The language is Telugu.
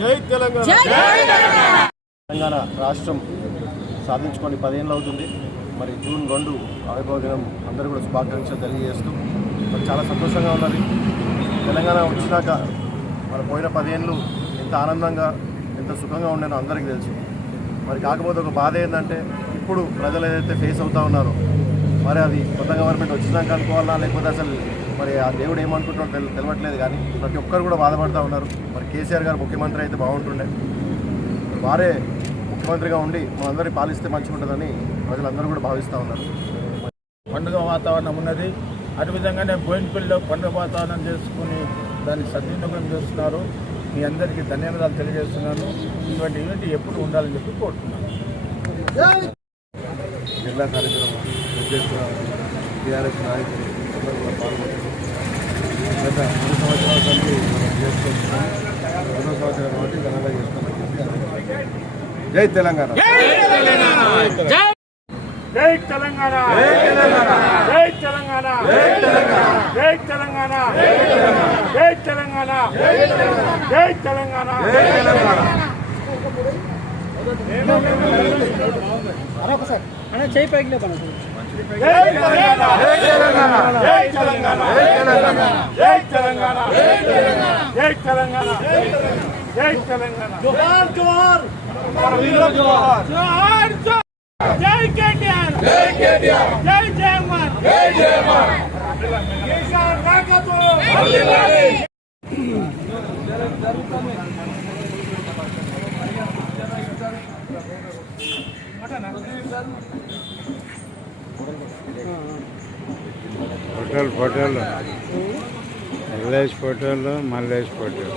జై తెలంగాణ. తెలంగాణ రాష్ట్రం సాధించుకొని 10 ఏళ్ళు అవుతుంది. మరి జూన్ 2 ఆవిర్భావ దినం అందరూ కూడా శుభాకాంక్షలు తెలియజేస్తూ మరి చాలా సంతోషంగా ఉన్నది. తెలంగాణ వచ్చినాక మరి పోయిన 10 ఏళ్ళు ఎంత ఆనందంగా ఎంత సుఖంగా ఉండేనో అందరికీ తెలుసు. మరి కాకపోతే ఒక బాధ ఏంటంటే ఇప్పుడు ప్రజలు ఏదైతే ఫేస్ అవుతూ ఉన్నారో మరి అది కొత్త గవర్నమెంట్ వచ్చినాక అనుకోవాలా లేకపోతే అసలు మరి ఆ దేవుడు ఏమనుకుంటున్నాడో తెలియట్లేదు. కానీ ప్రతి ఒక్కరు కూడా బాధపడుతూ ఉన్నారు. మరి కేసీఆర్ గారు ముఖ్యమంత్రి అయితే బాగుంటుండే, వారే ముఖ్యమంత్రిగా ఉండి మనందరినీ పాలిస్తే మంచిగా ఉంటుందని ప్రజలందరూ కూడా భావిస్తూ ఉన్నారు. పండుగ వాతావరణం ఉన్నది. అటు విధంగానే బోయినపల్లిలో పండుగ వాతావరణం చేసుకుని దాన్ని సద్వినియోగం చేస్తున్నారు. మీ అందరికీ ధన్యవాదాలు తెలియజేస్తున్నాను. ఇటువంటి ఈవెంట్ ఎప్పుడు ఉండాలని చెప్పి కోరుతున్నాను. జిల్లా కార్యక్రమం టీఆర్ఎస్ నాయకులు అందరూ కూడా పాల్గొంటున్నారు. గత 2 సంవత్సరాల నుంచి మనం చేసుకుంటున్నాం. 2వ సంవత్సరం కాబట్టి ఘనంగా చేసుకున్నాం. జై తెలంగాణ. జై తెలంగాణ. జై తెలంగాణ. జై తెలంగాణ. జై తెలంగాణ. జై తెలంగాణ. జై తెలంగాణ. జై తెలంగాణ. చేయి పైకి లేపన. జై తెలంగాణ. జై తెలంగాణ. జై తెలంగాణ. జై తెలంగాణ. జై తెలంగాణ. జై తెలంగాణ. జోహార్ జోహార్. జోహార్ జోహార్. జై కేటీఆర్. జై కేటీఆర్. జై జయమాన్. జై జయమాన్. కేసీఆర్ నాయకత్వం వర్ధిల్లాలి. ఫోటోలు మల్లేష్ ఫోటోలు